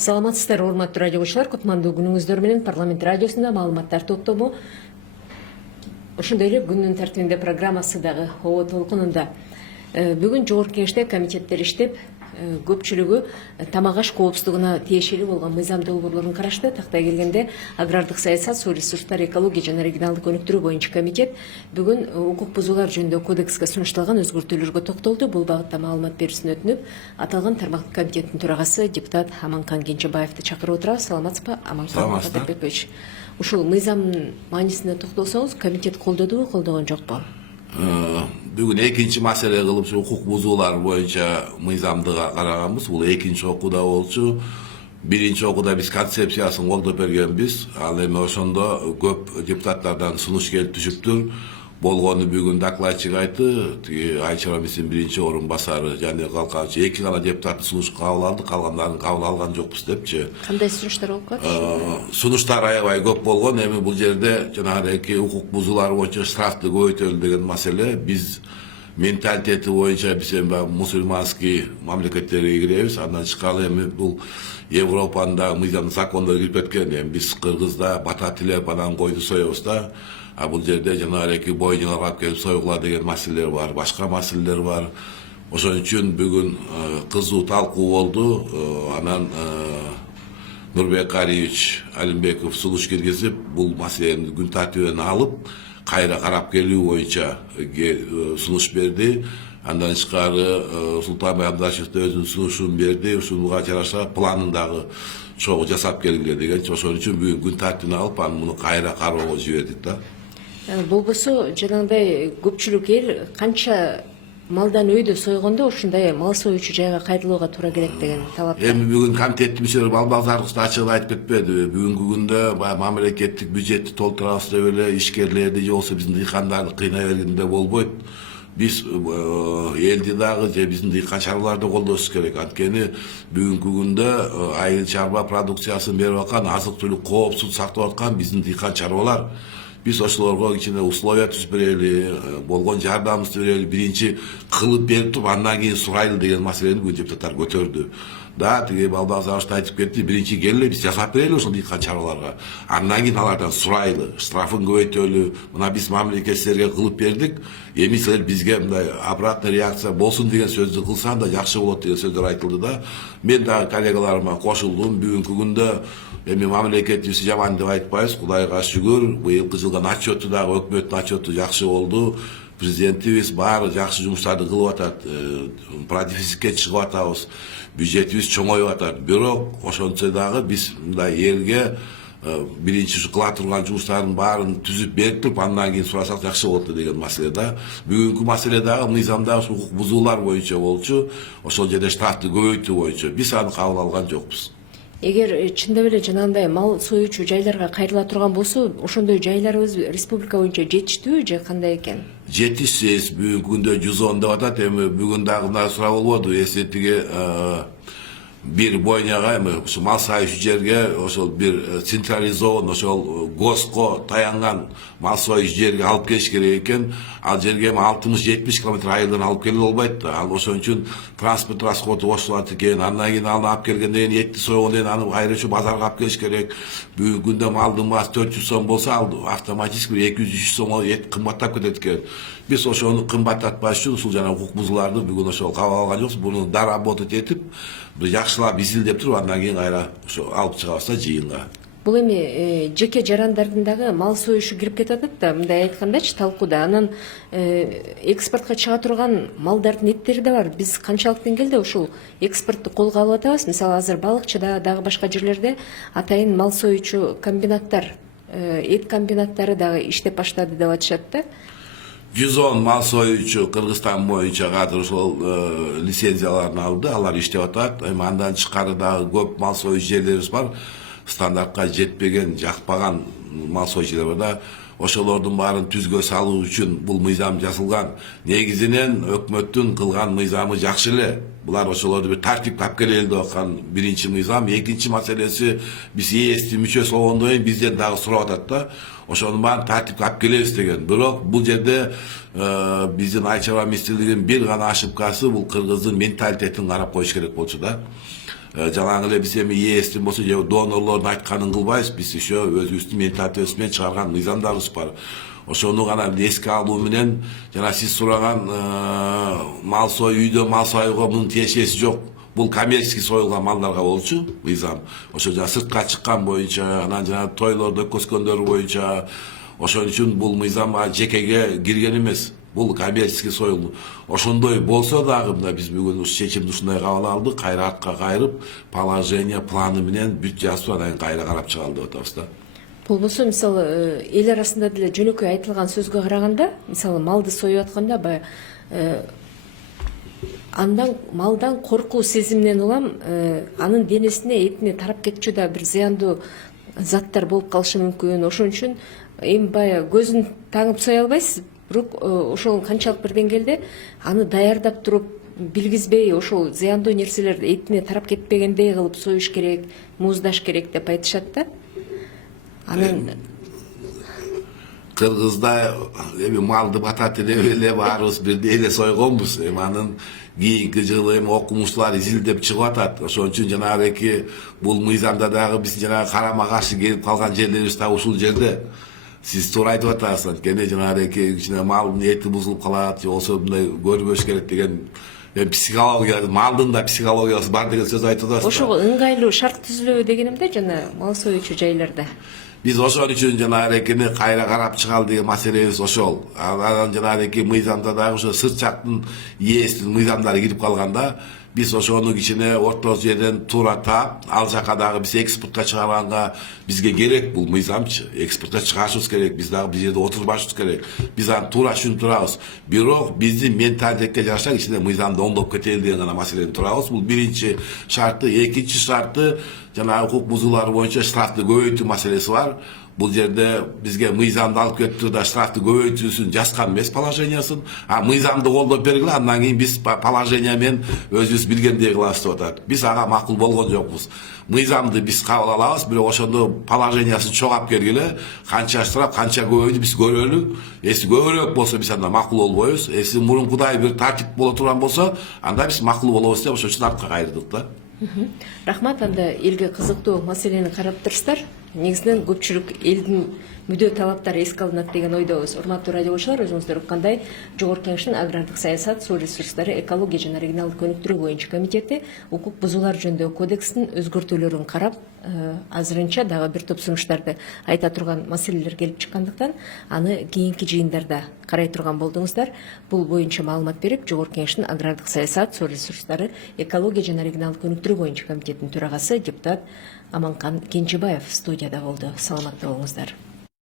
Саламатсыздар, урматтуу радио көрүүчүлөр. Кутмандуу күнүңүздөр менен парламент радиосунда маалыматтар топтому ошондой эле күндүн тартибинде программасы дагы оо толкунунда. Бүгүн жогорку кеңеште комитеттер иштеп, көпчүлүгү тамак аш коопсуздугуна тиешелүү болгон мыйзам долбоорлорун карашты. Тактай келгенде агрардык саясат, суу ресурстары, экология жана регионалдык өнүктүрүү боюнча комитет бүгүн укук бузуулар жөнүндө кодекске сунушталган өзгөртүүлөргө токтолду. Бул багытта маалымат берүүсүн өтүнүп, аталган тармактык комитеттин төрагасы депутат Аманкан Кенжебаевди чакырып отурабыз. Саламатсызбы, Аманкан Кадырбекович? Ушул мыйзамдын маанисине токтолсоңуз, комитет колдодубу, колдогон жокпу? Бүгүн экинчи маселе кылып укук бузуулар боюнча мыйзамды караганбыз. Бул экинчи окууда болчу. Биринчи окууда биз концепциясын колдоп бергенбиз. Ал эми ошондо көп депутаттардан сунуш келип түшүптүр. Болгону бүгүн докладчик айтты, Айчара Мисин биринчи орун басары жана калканчы эки гана депутаттын сунушу кабыл алдык, калгандарын кабыл алган жокпуз депчи. Кандай сунуштар болуп калды? Сунуштар аябай көп болгон. Эми бул жерде жанагы укук бузуулар боюнча штрафты көбөйтөлү деген маселе. Биз менталитети боюнча биз эми мусульманский мамлекеттерге киребиз. Андан тышкары эми бул Европанын дагы мыйзам закондору кирип кеткен. Эми биз Кыргызда бата тилеп анан койду соебуз да. А бул жерде жанагы бойнуңар алып келип сойгула деген маселелер бар, башка маселелер бар. Ошон үчүн бүгүн кызуу талкуу болду. Анан Нурбек Кариевич Алимбеков сунуш киргизип, бул маселени күн тартибине алып, кайра карап келүү боюнча сунуш берди. Андан тышкары Султанбай Абдашев да өзүнүн сунушун берди. Ушуга жараша планын дагы чогуу жасап келгиле деген. Ошон үчүн бүгүн күн тартибине алып, анан муну кайра кароого жибердик да. Болбосо жанагындай көпчүлүк эл канча малдан өйдө сойгондо ушундай мал союучу жайга кайрылууга туура келет деген талап. Эми бүгүн комитеттин мүчөлөрү балбазарыбызды ачык айтып кетпедиби? Бүгүнкү күндө баягы мамлекеттик бюджетти толтурабыз деп эле ишкерлерди же болбосо биздин дыйкандарды кыйнай бергенде болбойт. Биз элди дагы же биздин дыйкан чарбаларды колдошубуз керек. Анткени бүгүнкү күндө айыл чарба продукциясын берип аткан, азык түлүк коопсуз сактап аткан биздин дыйкан чарбалар. Биз ошолорго кичине условия түзүп берели, болгон жардамыбызды берели, биринчи кылып берип туруп андан кийин сурайлы деген маселени бүгүн депутаттар көтөрдү. Да, тиги балбазарыбыз айтып кетти, биринчи келели биз жасап берели ошол дыйкан чарбаларга. Андан кийин алардан сурайлы, штрафын көбөйтөлү. Мына биз мамлекетчилерге кылып бердик. Эми силер бизге мындай обратный реакция болсун деген сөздү кылсаң да жакшы болот деген сөздөр айтылды да. Мен дагы коллегаларыма кошулдум. Бүгүнкү күндө эми мамлекетибиз жаман деп айтпайбыз, Кудайга шүгүр. Быйылкы жылдын отчету дагы өкмөттүн отчету жакшы болду. Президентибиз баары жакшы жумуштарды кылып атат. Про дефицитке чыгып атабыз. Бюджетибиз чоңоюп атат. Бирок ошончо дагы биз мындай элге биринчи кыла турган жумуштардын баарын түзүп берип туруп андан кийин сурасак жакшы болот деген маселе да. Бүгүнкү маселе дагы мыйзамдагы укук бузуулар боюнча болчу. Ошол жерде штрафты көбөйтүү боюнча биз аны кабыл алган жокпуз. Эгер чындап эле жанагындай мал союучу жайларга кайрыла турган болсо, ошондой жайларыбыз республика боюнча жетиштүү же кандай экен? Жетишсиз, бүгүнкү күндө 110 деп атат. Эми бүгүн дагы мына сурап болбоду, эсеби тиги бир бойняга эми ушу мал союучу жерге ошол бир централизован ошол госко таянган мал союучу жерге алып келиш керек экен. Ал жерге 60-70 км айылдан алып келип болбойт да. Ал ошон үчүн транспорт расходу кошулат экен. Андан кийин аны алып келгенден кийин этти сойгондон кийин аны кайра ушу базарга алып келиш керек. Бүгүнкү күндө малдын баасы 400 сом болсо, ал автоматически 200-300 сомго эт кымбаттап кетет экен. Биз ошону кымбаттатпаш үчүн ушул жана укук бузууларды бүгүн ошол кабыл алган жокпуз. Буну доработать этип, бир жакшылап изилдеп туруп андан кийин кайра ошо алып чыгабыз да жыйынга. Бул эми жеке жарандардын дагы мал союшу кирип кетип атат да, мындай айткандачы талкууда. Анан экспортко чыга турган малдардын эттери да бар. Биз канчалык деңгээлде ушул экспортду колго алып атабыз? Мисалы азыр балыкчыда, дагы башка жерлерде атайын мал союучу комбинаттар, эт комбинаттары дагы иштеп баштады деп айтышат да. 110 мал союучу Кыргызстан боюнча азыр ошол лицензияларын алды, алар иштеп атат. Эми андан тышкары дагы көп мал союучу жерлерибиз бар. Стандартка жетпеген, жакпаган мал союучу жерлер бар да. Ошолордун баарын түзгө салуу үчүн бул мыйзам жасалган. Негизинен өкмөттүн кылган мыйзамы жакшы эле. Булар ошолорду бир тартипке алып келели деп аткан биринчи мыйзам. Экинчи маселеси, биз ээстин мүчөсү болгондон кийин бизден дагы сурап атат да. Ошонун баарын тартипке алып келебиз деген. Бирок бул жерде биздин Айчара министрлигинин бир гана ошибкасы, бул кыргыздын менталитетин карап коюш керек болчу да. Жалаң эле биз эми ээстин болсо же донорлордун айтканын кылбайбыз, биз еще өзүбүздүн менталитетибиз менен чыгарган мыйзамдарыбыз бар. Ошону гана эске алуу менен жана сиз сураган мал сой, үйдө мал союуга мунун тиешеси жок. Бул коммерческий союлган малдарга болчу мыйзам. Ошо жана сыртка чыккан боюнча, анан жана тойлордо өткөзгөндөр боюнча, ошон үчүн бул мыйзам жекеге кирген эмес. Бул коммерческий союл. Ошондой болсо дагы мына биз бүгүн чечимди ушундай кабыл алдык, кайра артка кайрып, положение планы менен бүт жазып анан кайра карап чыгалып деп атабыз да. Бул болсо мисалы эл арасында деле жөнөкөй айтылган сөзгө караганда, мисалы малды союп атканда баягы андан малдан коркуу сезиминен улам анын денесине, этине тарап кетчү да бир зыяндуу заттар болуп калышы мүмкүн. Ошон үчүн эми баягы көзүн таңып сое албайсыз, бирок ошол канчалык бир деңгээлде аны даярдап туруп билгизбей, ошол зыяндуу нерселер этине тарап кетпегендей кылып союш керек, мууздаш керек деп айтышат да. Анан Кыргызда эми малды батат эле баарыбыз бирдей эле сойгонбуз. Эми анын кийинки жылы эми окумуштуулар изилдеп чыгып атат. Ошон үчүн жанагы бул мыйзамда дагы биз жанагы карама каршы келип калган жерлерибиз дагы ушул жерде. Сиз туура айтып атасыз. Анткени жанагы кичине малдын эти бузулуп калат, же болбосо мындай көрбөш керек деген психология, малдын да психологиясы бар деген сөз айтып атасыз. ошого ыңгайлуу шарт түзүлөбү дегеним да жана мал союучу жайларда. Биз ошон үчүн жанагы кайра карап чыгалы деген маселебиз ошол. Анан жанагы мыйзамда дагы ошо сырт жактын ээсинин мыйзамдары кирип калганда, биз ошону кичине орто жерден туура таап, ал жака дагы биз экспортко чыгарганга бизге керек бул мыйзамчы. Экспортко чыгарышыбыз керек, биз дагы бул жерде отурбашыбыз керек. Биз аны туура түшүнүп турабыз. Бирок биздин менталитетке жараша кичине мыйзамды оңдоп кетели деген гана маселени турабыз. Бул биринчи шарты, экинчи шарты жана укук бузуулары боюнча штрафты көбөйтүү маселеси бар. Бул жерде бизге мыйзамды алып кетип да штрафты көбөйтүүсүн жазган эмес положениясын. Мыйзамды колдоп бергиле, андан кийин биз положение менен өзүбүз билгендей кылабыз деп атат. Биз ага макул болгон жокпуз. Мыйзамды биз кабыл алабыз, бирок ошондо положениясын чогап бергиле, канча штраф, канча көбөйдү биз көрөлү. Эси көбүрөөк болсо биз анда макул болбойбуз. Эси мурункудай бир тартип боло турган болсо, анда биз макул болобуз деп ошон үчүн артка кайрдык да. Рахмат, анда элге кызыктуу маселени карап турсуздар. Негизинен көпчүлүк элдин мүдө талаптары эске алынат деген ойдобуз. Урматтуу радиолучулар, өзүңүздөр уккандай, Жогорку Кеңештин агрардык саясат, суу ресурстары, экология жана регионалдык өнүктүрүү боюнча комитети укук бузуулар жөнүндөгү кодекстин өзгөртүүлөрүн карап, азырынча дагы бир топ сунуштарды айта турган маселелер келип чыккандыктан, аны кийинки жыйындарда карай турган болдуңуздар. Бул боюнча маалымат берип, Жогорку Кеңештин агрардык саясат, суу ресурстары, экология жана регионалдык өнүктүрүү боюнча комитетинин төрагасы депутат Аманкан Кенжебаев студияда болду. Саламатта болуңуздар.